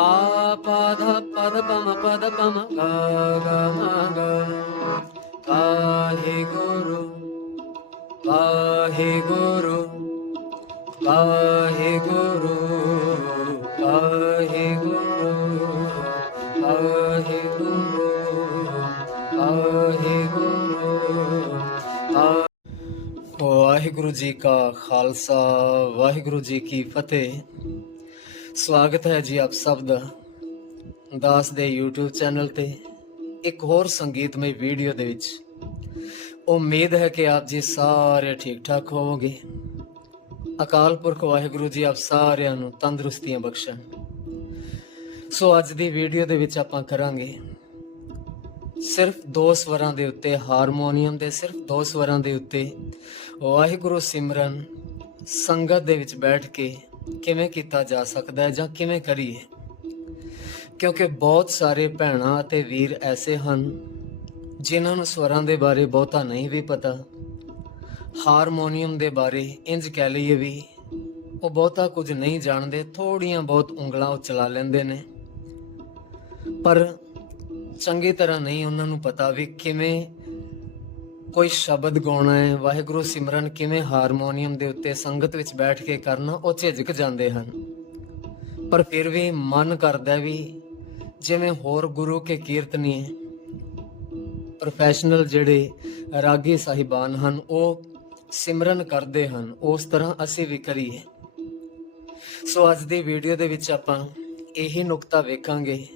पा पद पद पम पद पम गा गा मा गा पा हे गुरु पा हे गुरु पा हे गुरु पा हे गुरु पा हे गुरु पा हे गुरु ਵਾਹਿਗੁਰੂ ਜੀ ਕਾ ਖਾਲਸਾ ਵਾਹਿਗੁਰੂ ਜੀ ਕੀ ਫਤਿਹ ਸਵਾਗਤ ਹੈ ਜੀ ਆਪ ਸਭ ਦਾ ਦਾਸ ਦੇ YouTube ਚੈਨਲ ਤੇ। ਇੱਕ ਹੋਰ ਸੰਗੀਤਮਈ ਵੀਡੀਓ ਦੇ ਵਿੱਚ। ਉਮੀਦ ਹੈ ਕਿ ਆਪ ਜੀ ਸਾਰੇ ਠੀਕ ਠਾਕ ਹੋਵੋਗੇ। ਅਕਾਲ ਪੁਰਖ ਵਾਹਿਗੁਰੂ ਜੀ ਆਪ ਸਾਰਿਆਂ ਨੂੰ ਤੰਦਰੁਸਤੀਆਂ ਬਖਸ਼ਣ। ਸੋ ਅੱਜ ਦੀ ਵੀਡੀਓ ਦੇ ਵਿੱਚ ਆਪਾਂ ਕਰਾਂਗੇ। ਸਿਰਫ ਦੋ ਸਵਰਾਂ ਦੇ ਉੱਤੇ ਹਾਰਮੋਨੀਅਮ ਦੇ ਸਿਰਫ ਦੋ ਸਵਰਾਂ ਦੇ ਉੱਤੇ ਵਾਹਿਗੁਰੂ ਸਿਮਰਨ ਸੰਗਤ ਦੇ ਵਿੱਚ ਬੈਠ ਕੇ ਕਿਵੇਂ ਕੀਤਾ ਜਾ ਸਕਦਾ ਹੈ ਜਾਂ ਕਿਵੇਂ ਕਰੀਏ? ਕਿਉਂਕਿ ਬਹੁਤ ਸਾਰੇ ਭੈਣਾਂ ਅਤੇ ਵੀਰ ਐਸੇ ਹਨ ਜਿਨ੍ਹਾਂ ਨੂੰ ਸਵਰਾਂ ਦੇ ਬਾਰੇ ਬਹੁਤਾ ਨਹੀਂ ਵੀ ਪਤਾ। ਹਾਰਮੋਨੀਅਮ ਦੇ ਬਾਰੇ ਇੰਜ ਕਹਿ ਲਈਏ ਵੀ ਉਹ ਬਹੁਤਾ ਕੁਝ ਨਹੀਂ ਜਾਣਦੇ ਥੋੜੀਆਂ ਬਹੁਤ ਉਂਗਲਾਂ ਉਹ ਚਲਾ ਲੈਂਦੇ ਨੇ। ਪਰ ਚੰਗੀ ਤਰ੍ਹਾਂ ਨਹੀਂ ਉਹਨਾਂ ਨੂੰ ਪਤਾ ਵੀ ਕਿਵੇਂ ਕੋਈ ਸ਼ਬਦ ਗਾਉਣਾ ਹੈ, ਵਾਹਿਗੁਰੂ ਸਿਮਰਨ ਕਿਵੇਂ ਹਾਰਮੋਨੀਅਮ ਦੇ ਉੱਤੇ ਸੰਗਤ ਵਿੱਚ ਬੈਠ ਕੇ ਕਰਨਾ, ਉਹ ਝਿਜਕ ਜਾਂਦੇ ਹਨ। ਪਰ ਫਿਰ ਵੀ ਮਨ ਕਰਦਾ ਵੀ ਜਿਵੇਂ ਹੋਰ ਗੁਰੂ ਕੇ ਕੀਰਤਨੀ ਪ੍ਰੋਫੈਸ਼ਨਲ ਜਿਹੜੇ ਰਾਗੀ ਸਾਹਿਬਾਨ ਹਨ, ਉਹ ਸਿਮਰਨ ਕਰਦੇ ਹਨ, ਉਸ ਤਰ੍ਹਾਂ ਅਸੀਂ ਵੀ ਕਰੀਏ। ਸੋ ਅੱਜ ਦੀ ਵੀਡੀਓ ਦੇ ਵਿੱਚ ਆਪਾਂ ਇਹੀ ਨੁਕਤਾ ਵੇਖਾਂਗੇ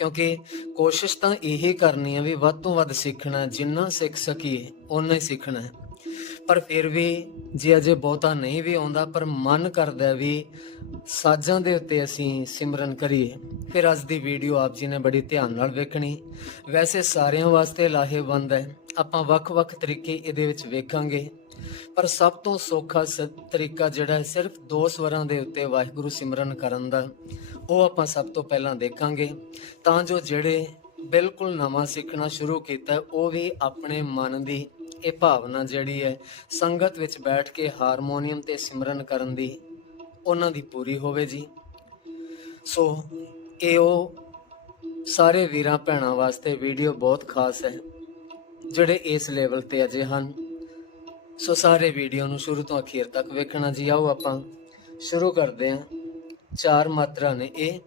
ਕਿਉਂਕਿ ਕੋਸ਼ਿਸ਼ ਤਾਂ ਇਹੀ ਕਰਨੀ ਹੈ ਵੀ ਵੱਧ ਤੋਂ ਵੱਧ ਸਿੱਖਣਾ, ਜਿੰਨਾ ਸਿੱਖ ਸਕੀਏ, ਓਨਾ ਹੀ ਸਿੱਖਣਾ ਹੈ। ਪਰ ਫਿਰ ਵੀ ਜੇ ਅਜੇ ਬਹੁਤਾ ਨਹੀਂ ਵੀ ਆਉਂਦਾ, ਪਰ ਮਨ ਕਰਦਾ ਵੀ ਸਾਜ਼ਾਂ ਦੇ ਉੱਤੇ ਅਸੀਂ ਸਿਮਰਨ ਕਰੀਏ। ਫਿਰ ਅੱਜ ਦੀ ਵੀਡੀਓ ਆਪ ਜੀ ਨੇ ਬੜੀ ਧਿਆਨ ਨਾਲ ਵੇਖਣੀ। ਵੈਸੇ ਸਾਰਿਆਂ ਵਾਸਤੇ ਲਾਹੇਵੰਦ ਹੈ। ਆਪਾਂ ਵੱਖ-ਵੱਖ ਤਰੀਕੇ ਇਹਦੇ ਵਿੱਚ ਵੇਖਾਂਗੇ। ਪਰ ਸਭ ਤੋਂ ਸੌਖਾ ਸ- ਤਰੀਕਾ ਜਿਹੜਾ ਹੈ ਸਿਰਫ ਦੋ ਸਵਰਾਂ ਦੇ ਉੱਤੇ ਵਾਹਿਗੁਰੂ ਸਿਮਰਨ ਕਰਨ ਦਾ, ਉਹ ਆਪਾਂ ਸਭ ਤੋਂ ਪਹਿਲਾਂ ਦੇਖਾਂਗੇ। ਤਾਂ ਜੋ ਜਿਹੜੇ ਬਿਲਕੁਲ ਨਵਾਂ ਸਿੱਖਣਾ ਸ਼ੁਰੂ ਕੀਤਾ, ਉਹ ਵੀ ਆਪਣੇ ਮਨ ਦੀ ਇਹ ਭਾਵਨਾ ਜਿਹੜੀ ਹੈ, ਸੰਗਤ ਵਿੱਚ ਬੈਠ ਕੇ ਹਾਰਮੋਨੀਅਮ ਤੇ ਸਿਮਰਨ ਕਰਨ ਦੀ, ਉਹਨਾਂ ਦੀ ਪੂਰੀ ਹੋਵੇ ਜੀ। ਸੋ, ਇਹ ਉਹ ਸਾਰੇ ਵੀਰਾਂ ਭੈਣਾਂ ਵਾਸਤੇ ਵੀਡੀਓ ਬਹੁਤ ਖਾਸ ਹੈ, ਜਿਹੜੇ ਇਸ ਲੈਵਲ ਤੇ ਅਜੇ ਹਨ। ਸੋ ਸਾਰੇ ਵੀਡੀਓ ਨੂੰ ਸ਼ੁਰੂ ਤੋਂ ਅਖੀਰ ਤੱਕ ਵੇਖਣਾ ਜੀ, ਆਓ ਆਪਾਂ ਸ਼ੁਰੂ ਕਰਦੇ ਹਾਂ। ਚਾਰ ਮਾਤਰਾ ਨੇ ਇਹ।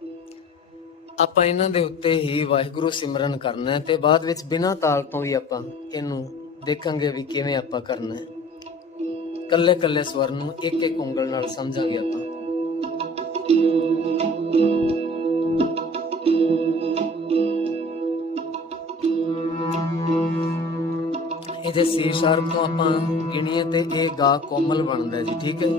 ਆਪਾਂ ਇਹਨਾਂ ਦੇ ਉੱਤੇ ਹੀ ਵਾਹਿਗੁਰੂ ਸਿਮਰਨ ਕਰਨਾ ਹੈ ਤੇ ਬਾਅਦ ਵਿੱਚ ਬਿਨਾਂ ਤਾਲ ਤੋਂ ਵੀ ਆਪਾਂ ਇਹਨੂੰ ਦੇਖਾਂਗੇ ਵੀ ਕਿਵੇਂ ਆਪਾਂ ਕਰਨਾ ਹੈ। ਕੱਲੇ ਕੱਲੇ ਸਵਰ ਨੂੰ ਇੱਕ ਇੱਕ ਉਂਗਲ ਨਾਲ ਸਮਝਾਂਗੇ ਆਪਾਂ। ਇਹਦੇ ਸੀ ਸ਼ਾਰਪ ਨੂੰ ਆਪਾਂ ਗਿਣੀਏ ਤੇ ਇਹ ਗਾ ਕੋਮਲ ਬਣਦਾ ਜੀ, ਠੀਕ ਹੈ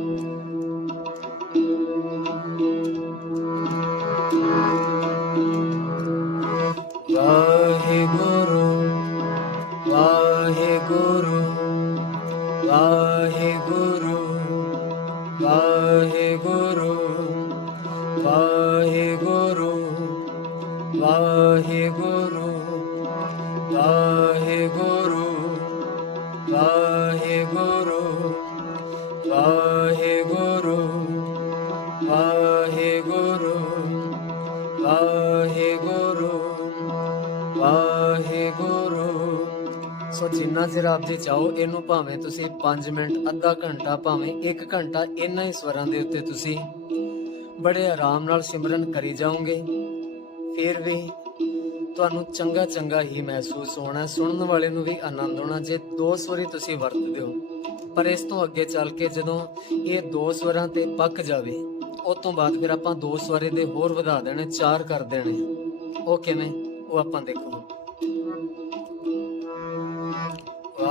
ਵਾਹੇ ਗੁਰੂ ਵਾਹੇ ਜਿੰਨਾ ਚਿਰ ਆਪ ਚਾਹੋ, ਇਹਨੂੰ ਭਾਵੇਂ ਤੁਸੀਂ 5 ਮਿੰਟ, ਅੱਧਾ ਘੰਟਾ, ਭਾਵੇਂ 1 ਘੰਟਾ ਇਹਨਾਂ ਹੀ ਸਵਰਾਂ ਦੇ ਉੱਤੇ ਤੁਸੀਂ ਬੜੇ ਆਰਾਮ ਨਾਲ ਸਿਮਰਨ ਕਰੀ ਜਾਓਗੇ। ਫਿਰ ਵੀ ਤੁਹਾਨੂੰ ਚੰਗਾ ਚੰਗਾ ਹੀ ਮਹਿਸੂਸ ਹੋਣਾ, ਸੁਣਨ ਵਾਲੇ ਨੂੰ ਵੀ ਆਨੰਦ ਹੋਣਾ, ਜੇ ਦੋ ਸਵਰੀ ਤੁਸੀਂ ਵਰਤਦੇ ਹੋ। ਪਰ ਇਸ ਤੋਂ ਅੱਗੇ ਚੱਲ ਕੇ ਜਦੋਂ ਇਹ ਦੋ ਸਵਰਾਂ ਤੇ ਪੱਕ ਜਾਵੇ, ਉਸ ਤੋਂ ਬਾਅਦ ਫਿਰ ਆਪਾਂ ਦੋ ਸਵਰੇ ਦੇ ਹੋਰ ਵਧਾ ਦੇਣੇ, ਚਾਰ ਕਰ ਦੇਣੇ। ਉਹ ਕਿਵੇਂ? ਉਹ ਆਪਾਂ ਦੇਖੋ।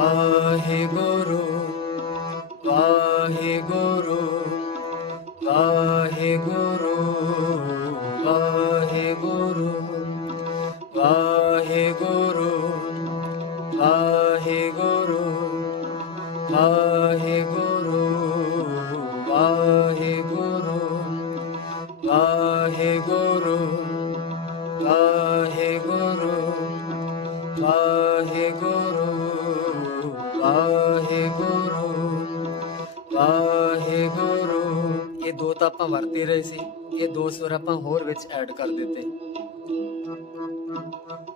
আহে গুরু আহে গুরু আহে গুরু। ਆਪਾਂ ਵਰਤੀ ਰਹੇ ਸੀ, ਇਹ ਦੋ ਸੁਰ ਆਪਾਂ ਹੋਰ ਵਿੱਚ ਐਡ ਕਰ ਦਿੱਤੇ।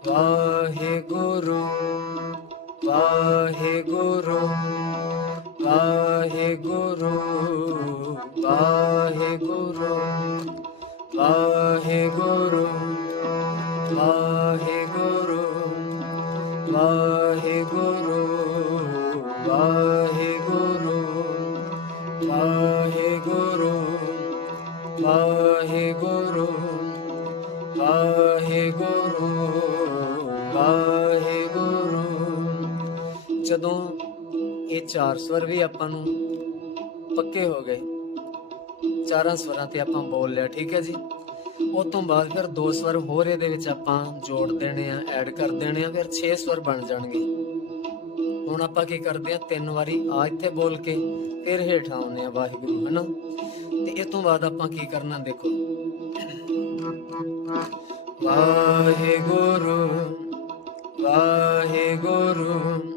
ਵਾਹਿਗੁਰੂ ਵਾਹਿਗੁਰੂ ਵਾਹਿਗੁਰੂ ਵਾਹਿਗੁਰੂ ਵਾਹਿਗੁਰੂ ਵਾਹਿਗੁਰੂ ਵਾਹਿਗੁਰੂ। ਚਾਰ ਸਵਰ ਵੀ ਆਪਾਂ ਨੂੰ ਪੱਕੇ ਹੋ ਗਏ। ਚਾਰਾਂ ਸਵਰਾਂ ਤੇ ਆਪਾਂ ਬੋਲ ਲਿਆ, ਠੀਕ ਹੈ ਜੀ? ਉਸ ਤੋਂ ਬਾਅਦ ਫਿਰ ਦੋ ਸਵਰ ਹੋਰ ਇਹਦੇ ਵਿੱਚ ਆਪਾਂ ਜੋੜ ਦੇਣੇ ਆ ਐਡ ਕਰ ਦੇਣੇ ਆ, ਫਿਰ 6 ਸਵਰ ਬਣ ਜਾਣਗੇ। ਹੁਣ ਆਪਾਂ ਕੀ ਕਰਦੇ ਆ, ਤਿੰਨ ਵਾਰੀ ਆ ਇੱਥੇ ਬੋਲ ਕੇ ਫਿਰ ਹੇਠ ਆਉਂਦੇ ਆ ਵਾਹਿਗੁਰੂ, ਹਨਾ? ਤੇ ਇਹ ਤੋਂ ਬਾਅਦ ਆਪਾਂ ਕੀ ਕਰਨਾ ਦੇਖੋ। ਵਾਹਿਗੁਰੂ ਵਾਹਿਗੁਰੂ।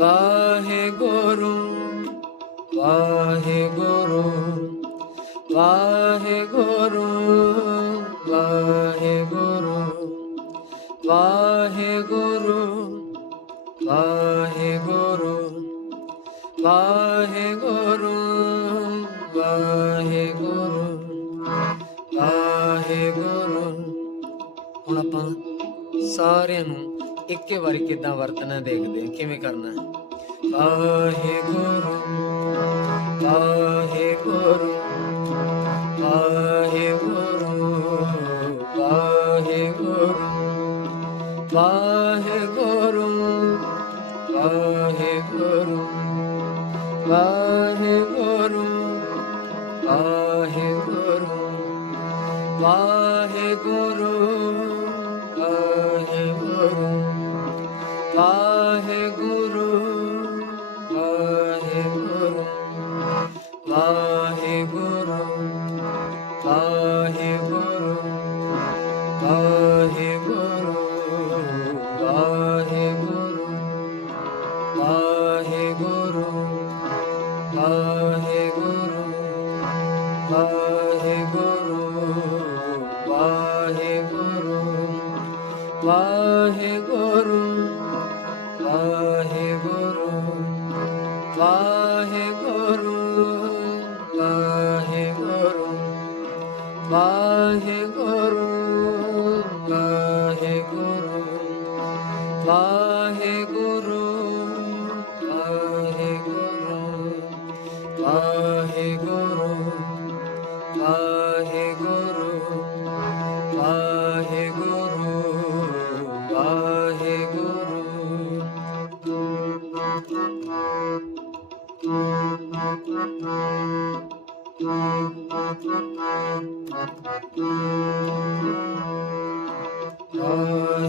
ਵਾਹਿਗੁਰੂ ਵਾਹਿਗੁਰੂ ਵਾਹਿਗੁਰੂ ਵਾਹਿਗੁਰੂ ਵਾਹਿਗੁਰੂ ਵਾਹਿਗੁਰੂ ਵਾਹਿਗੁਰੂ ਵਾਹਿਗੁਰੂ ਵਾਹਿਗੁਰੂ। ਹੁਣ ਆਪਾਂ ਸਾਰਿਆਂ ਨੂੰ ਇੱਕੇ ਵਾਰੀ ਕਿਦਾਂ ਵਰਤਣਾ ਦੇਖਦੇ ਕਿਵੇਂ ਕਰਨਾ ਹੈ ਵਾਹਿਗੁਰੂ ਵਾਹਿਗੁਰੂ ਵਾਹਿਗੁਰੂ ਵਾਹਿਗੁਰੂ ਵਾਹਿਗੁਰੂ ਵਾਹਿਗੁਰੂ ਵਾਹਿਗੁਰੂ ਵਾਹਿਗੁਰੂ ਵਾਹਿਗੁਰੂ ਵਾਹਿਗੁਰੂ ਵਾਹਿਗੁਰੂ হরে গুরু হরে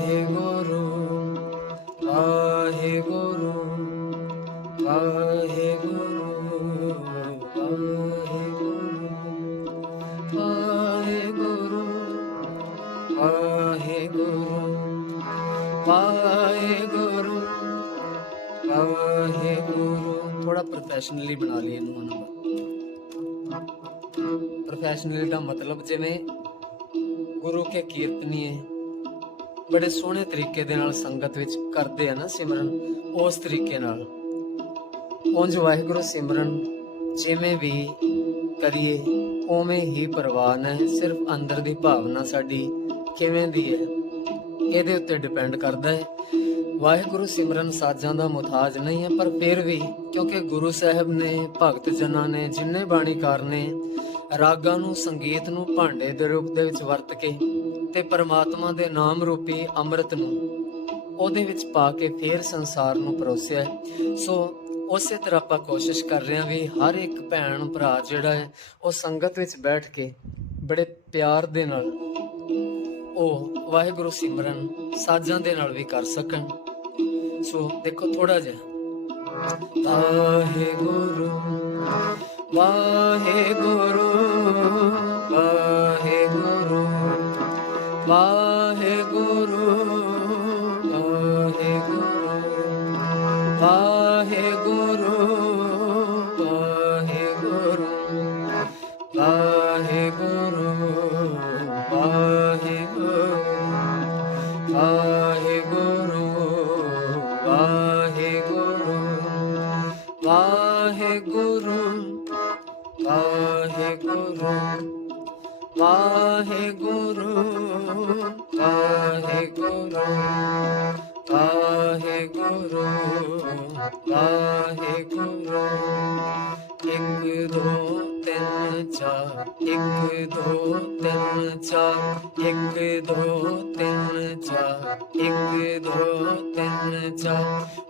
ਵਾਹਿਗੁਰੂ ਵਾਹਿਗੁਰੂ ਵਾਹਿਗੁਰੂ ਵਾਹਿਗੁਰੂ ਵਾਹਿਗੁਰੂ ਵਾਹਿਗੁਰੂ ਵਾਹਿਗੁਰੂ ਥੋੜਾ ਪ੍ਰੋਫੈਸ਼ਨਲੀ ਬਣਾ ਲਈ ਇਹਨੂੰ ਹੁਣ ਪ੍ਰੋਫੈਸ਼ਨਲੀ ਦਾ ਮਤਲਬ ਜਿਵੇਂ ਗੁਰੂ ਕੇ ਕੀਰਤਨੀਏ। ਬੜੇ ਸੋਹਣੇ ਤਰੀਕੇ ਦੇ ਨਾਲ ਸੰਗਤ ਵਿੱਚ ਕਰਦੇ ਆ ਨਾ ਸਿਮਰਨ, ਉਸ ਤਰੀਕੇ ਨਾਲ। ਉਂਝ ਵਾਹਿਗੁਰੂ ਸਿਮਰਨ ਜਿਵੇਂ ਵੀ ਕਰੀਏ, ਉਵੇਂ ਹੀ ਪ੍ਰਵਾਨ ਹੈ ਸਿਰਫ ਅੰਦਰ ਦੀ ਭਾਵਨਾ ਸਾਡੀ ਕਿਵੇਂ ਦੀ ਹੈ, ਇਹਦੇ ਉੱਤੇ ਡਿਪੈਂਡ ਕਰਦਾ ਹੈ। ਵਾਹਿਗੁਰੂ ਸਿਮਰਨ ਸਾਜ਼ਾਂ ਦਾ ਮੁਤਾਜ ਨਹੀਂ ਹੈ, ਪਰ ਫਿਰ ਵੀ ਕਿਉਂਕਿ ਗੁਰੂ ਸਾਹਿਬ ਨੇ, ਭਗਤ ਜਨਾਂ ਨੇ, ਜਿੰਨੇ ਬਾਣੀਕਾਰ ਨੇ ਰਾਗਾਂ ਨੂੰ ਸੰਗੀਤ ਨੂੰ ਭਾਂਡੇ ਦੇ ਰੂਪ ਦੇ ਵਿੱਚ ਵਰਤ ਕੇ ਤੇ ਪਰਮਾਤਮਾ ਦੇ ਨਾਮ ਰੂਪੀ ਅੰਮ੍ਰਿਤ ਨੂੰ ਉਹਦੇ ਵਿੱਚ ਪਾ ਕੇ ਫੇਰ ਸੰਸਾਰ ਨੂੰ ਪਰੋਸਿਆ ਸੋ ਉਸੇ ਤਰ੍ਹਾਂ ਆਪਾਂ ਕੋਸ਼ਿਸ਼ ਕਰ ਰਹੇ ਹਾਂ ਵੀ ਹਰ ਇੱਕ ਭੈਣ ਭਰਾ ਜਿਹੜਾ ਹੈ, ਉਹ ਸੰਗਤ ਵਿੱਚ ਬੈਠ ਕੇ ਬੜੇ ਪਿਆਰ ਦੇ ਨਾਲ ਉਹ ਵਾਹਿਗੁਰੂ ਸਿਮਰਨ ਸਾਜ਼ਾਂ ਦੇ ਨਾਲ ਵੀ ਕਰ ਸਕਣ। ਸੋ ਦੇਖੋ ਥੋੜਾ ਜਿਹਾ। Waheguru Waheguru. Oh.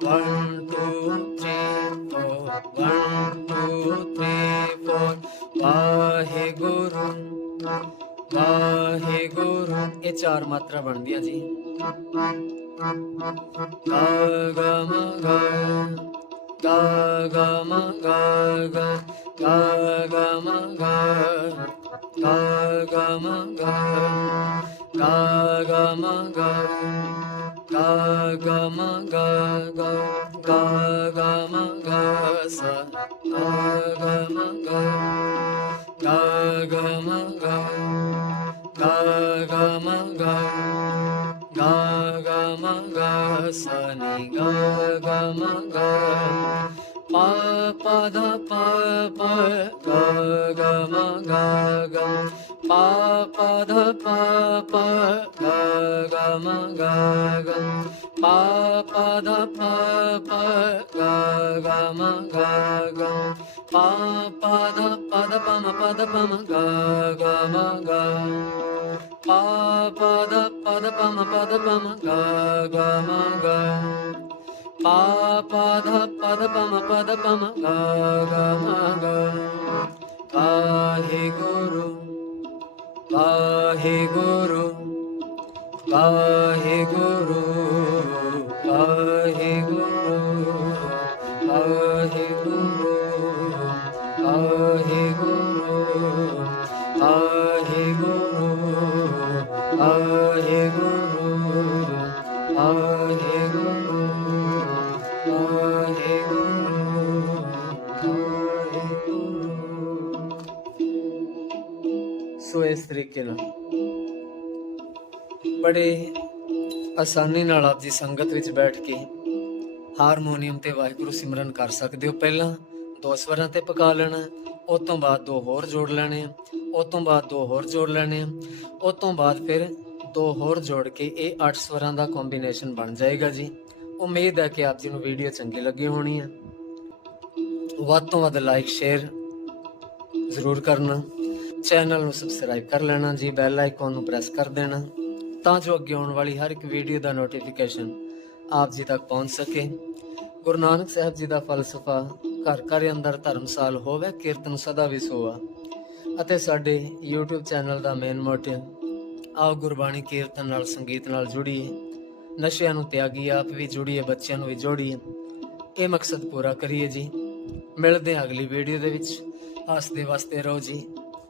One, two, three, four. One, Waheguru ਇਹ ਚਾਰ ਮਾਤਰਾ ਬਣਦੀਆਂ ਜੀ। ਗਾ ਗਾ ਮ ਗਾ ਗਾ ਗਾ ਮ ਗਾ ਗਾ ਗਾ ਗਾ ਮ ਗਾ ਗਾ ਗਾ ਮ ਗਾ ਗਾ ਗਾ ਮ ਗਾ ਗਾ ਗਾ ਮ ਗਾ ਗਾ ਗਾ ਗਾ ਮ ਗਾ ਸਾ ਗਾ ਗਾ ਮ ਗਾ। sani ga ga ma ga pa pa da pa pa ga ga ma ga ga pa pa da pa pa ga ga ma ga ga pa pa da pa pa ga ga ma ga ga pa pa da pa da pa ma pa da pa ma ga ga ma ga. Pa pa da pa da pa ma pa da pa ma ga ga ma ga. Pa pa da pa da pa ma pa da pa ma ga ga ma ga. Kahe guru. Kahe guru. ਤਰੀਕੇ ਨਾਲ। ਬੜੇ ਆਸਾਨੀ ਨਾਲ ਆਪ ਜੀ ਸੰਗਤ ਵਿੱਚ ਬੈਠ ਕੇ ਹਾਰਮੋਨੀਅਮ ਤੇ ਵਾਹਿਗੁਰੂ ਸਿਮਰਨ ਕਰ ਸਕਦੇ ਹੋ। ਪਹਿਲਾਂ ਦੋ ਸਵਰਾਂ ਤੇ ਪਕਾ ਲੈਣਾ, ਉਸ ਤੋਂ ਬਾਅਦ ਦੋ ਹੋਰ ਜੋੜ ਲੈਣੇ ਆ, ਉਸ ਤੋਂ ਬਾਅਦ ਦੋ ਹੋਰ ਜੋੜ ਲੈਣੇ ਆ, ਉਸ ਤੋਂ ਬਾਅਦ ਫਿਰ ਦੋ ਹੋਰ ਜੋੜ ਕੇ ਇਹ ਅੱਠ ਸਵਰਾਂ ਦਾ ਕੰਬੀਨੇਸ਼ਨ ਬਣ ਜਾਏਗਾ ਜੀ। ਉਮੀਦ ਹੈ ਕਿ ਆਪ ਜੀ ਨੂੰ ਵੀਡੀਓ ਚੰਗੀ ਲੱਗੀ ਹੋਣੀ ਹੈ ਵੱਧ ਤੋਂ ਵੱਧ ਲਾਈਕ ਸ਼ੇਅਰ ਜ਼ਰੂਰ ਕਰਨਾ। ਚੈਨਲ ਨੂੰ ਸਬਸਕ੍ਰਾਈਬ ਕਰ ਲੈਣਾ ਜੀ ਬੈਲ ਆਈਕਨ ਨੂੰ ਪ੍ਰੈਸ ਕਰ ਦੇਣਾ, ਤਾਂ ਜੋ ਅੱਗੇ ਆਉਣ ਵਾਲੀ ਹਰ ਇੱਕ ਵੀਡੀਓ ਦਾ ਨੋਟੀਫਿਕੇਸ਼ਨ ਆਪ ਜੀ ਤੱਕ ਪਹੁੰਚ ਸਕੇ। ਗੁਰੂ ਨਾਨਕ ਸਾਹਿਬ ਜੀ ਦਾ ਫਲਸਫਾ ਘਰ ਘਰ ਅੰਦਰ ਧਰਮਸਾਲ ਹੋਵੇ, ਕੀਰਤਨ ਸਦਾ ਵਿਸੋਆ ਅਤੇ ਸਾਡੇ YouTube ਚੈਨਲ ਦਾ ਮੇਨ ਮੋਟਿਵ ਆਓ ਗੁਰਬਾਣੀ ਕੀਰਤਨ ਨਾਲ, ਸੰਗੀਤ ਨਾਲ ਜੁੜੀਏ। ਨਸ਼ਿਆਂ ਨੂੰ ਤਿਆਗੀ, ਆਪ ਵੀ ਜੁੜੀਏ, ਬੱਚਿਆਂ ਨੂੰ ਵੀ ਜੋੜੀਏ। ਇਹ ਮਕਸਦ ਪੂਰਾ ਕਰੀਏ ਜੀ। ਮਿਲਦੇ ਹਾਂ ਅਗਲੀ ਵੀਡੀਓ ਦੇ ਵਿੱਚ। ਹੱਸਦੇ ਵਸਦੇ ਰਹੋ ਜੀ।